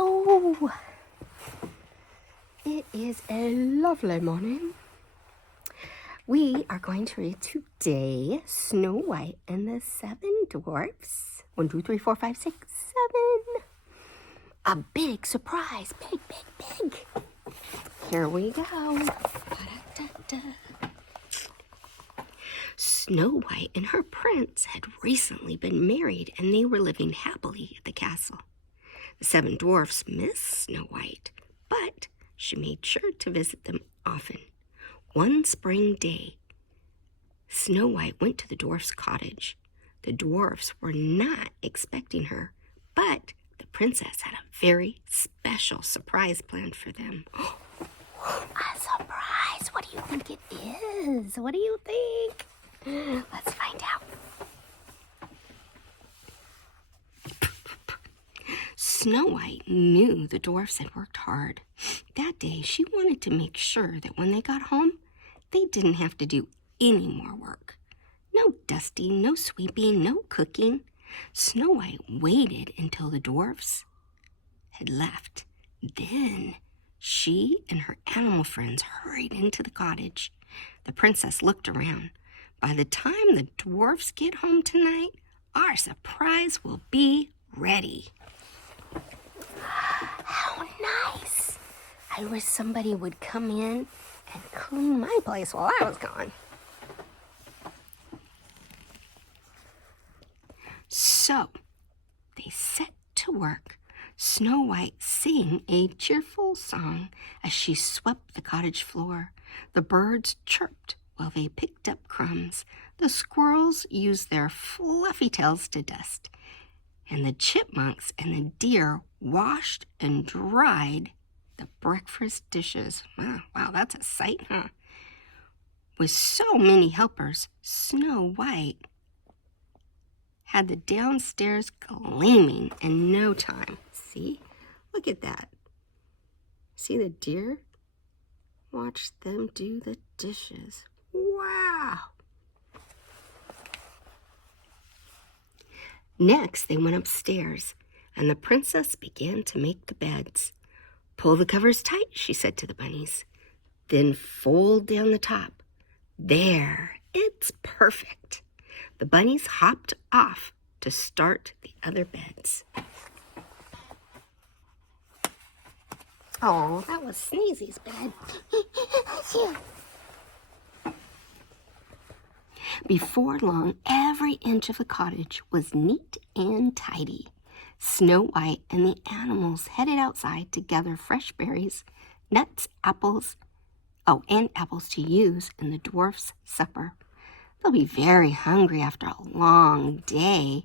Hello! It is a lovely morning. We are going to read today Snow White and the Seven Dwarfs. 1, 2, 3, 4, 5, 6, 7. A big surprise. Big. Here we go. Da-da-da-da. Snow White and her prince had recently been married, and they were living happily at the castle. The seven dwarfs missed Snow White, but she made sure to visit them often. One spring day, Snow White went to the dwarfs' cottage. The dwarfs were not expecting her, but the princess had a very special surprise planned for them. A surprise? What do you think it is? What do you think? Let's find out. Snow White knew the dwarfs had worked hard. That day, she wanted to make sure that when they got home, they didn't have to do any more work. No dusting, no sweeping, no cooking. Snow White waited until the dwarfs had left. Then she and her animal friends hurried into the cottage. The princess looked around. By the time the dwarfs get home tonight, our surprise will be ready. How nice! I wish somebody would come in and clean my place while I was gone. So, they set to work. Snow White sang a cheerful song as she swept the cottage floor. The birds chirped while they picked up crumbs. The squirrels used their fluffy tails to dust. And the chipmunks and the deer washed and dried the breakfast dishes. Wow, that's a sight, huh? With so many helpers, Snow White had the downstairs gleaming in no time. See? Look at that. See the deer? Watch them do the dishes. Wow! Next, they went upstairs, and the princess began to make the beds. Pull the covers tight, she said to the bunnies. Then fold down the top. There, it's perfect. The bunnies hopped off to start the other beds. Oh, that was Sneezy's bed. Before long, every inch of the cottage was neat and tidy. Snow White and the animals headed outside to gather fresh berries, nuts, apples, and apples to use in the dwarfs' supper. They'll be very hungry after a long day,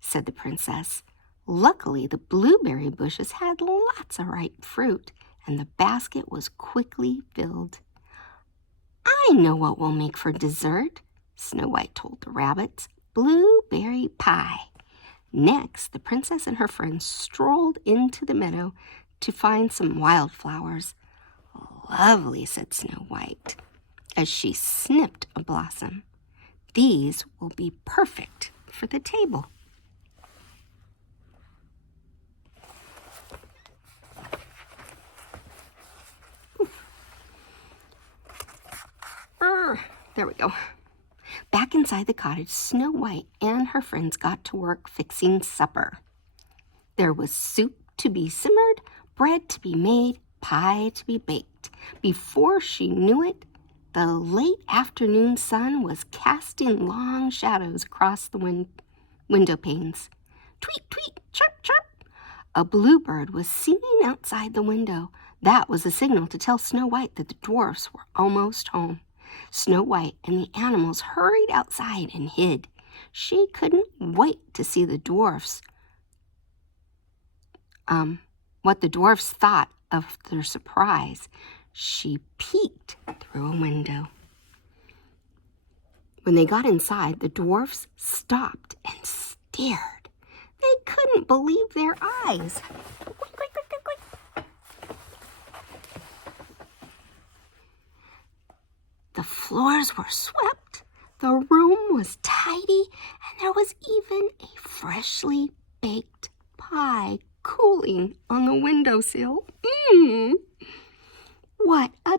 said the princess. Luckily, the blueberry bushes had lots of ripe fruit, and the basket was quickly filled. I know what we'll make for dessert, Snow White told the rabbits. Blueberry pie. Next, the princess and her friends strolled into the meadow to find some wildflowers. Lovely, said Snow White, as she snipped a blossom. These will be perfect for the table. There we go. Back inside the cottage, Snow White and her friends got to work fixing supper. There was soup to be simmered, bread to be made, pie to be baked. Before she knew it, the late afternoon sun was casting long shadows across the window panes. Tweet, tweet, chirp, chirp. A bluebird was singing outside the window. That was a signal to tell Snow White that the dwarfs were almost home. Snow White and the animals hurried outside and hid. She couldn't wait to see the dwarfs, what the dwarfs thought of their surprise. She peeked through a window. When they got inside, the dwarfs stopped and stared. They couldn't believe their eyes. The floors were swept, the room was tidy, and there was even a freshly baked pie cooling on the windowsill. What a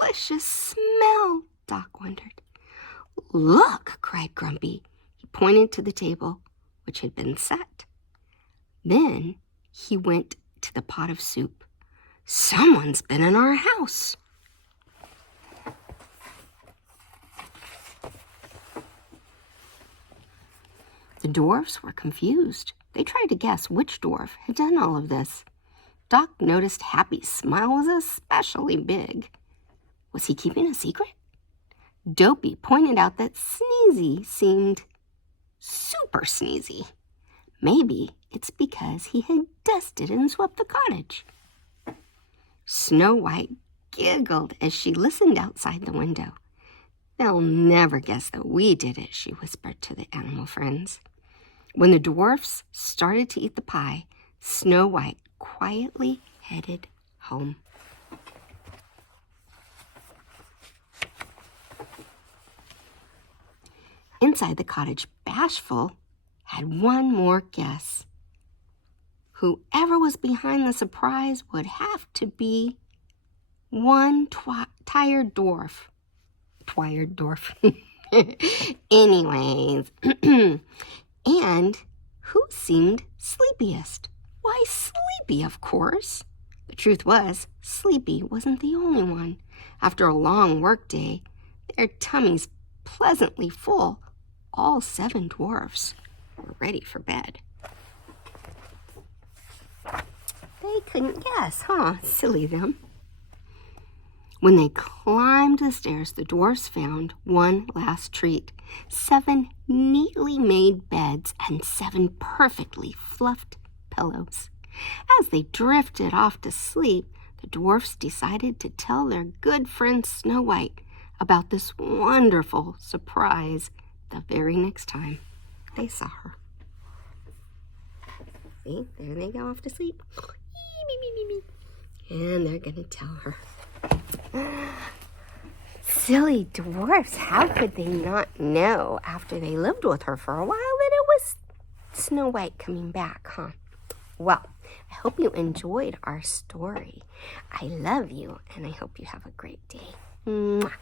delicious smell, Doc wondered. Look, cried Grumpy. He pointed to the table, which had been set. Then he went to the pot of soup. Someone's been in our house. The dwarfs were confused. They tried to guess which dwarf had done all of this. Doc noticed Happy's smile was especially big. Was he keeping a secret? Dopey pointed out that Sneezy seemed super sneezy. Maybe it's because he had dusted and swept the cottage. Snow White giggled as she listened outside the window. They'll never guess that we did it, she whispered to the animal friends. When the dwarfs started to eat the pie, Snow White quietly headed home. Inside the cottage, Bashful had one more guess. Whoever was behind the surprise would have to be one tired dwarf. Tired dwarf. Anyways, and who seemed sleepiest? Why, Sleepy, of course. The truth was, Sleepy wasn't the only one. After a long workday, their tummies pleasantly full, all 7 dwarfs were ready for bed. They couldn't guess, huh? Silly them. When they climbed the stairs, the dwarfs found one last treat. 7 neatly made beds and 7 perfectly fluffed pillows. As they drifted off to sleep, the dwarfs decided to tell their good friend Snow White about this wonderful surprise the very next time they saw her. See, there they go off to sleep. And they're going to tell her. Silly dwarfs, how could they not know after they lived with her for a while that it was Snow White coming back, huh? Well, I hope you enjoyed our story. I love you, and I hope you have a great day. Mwah.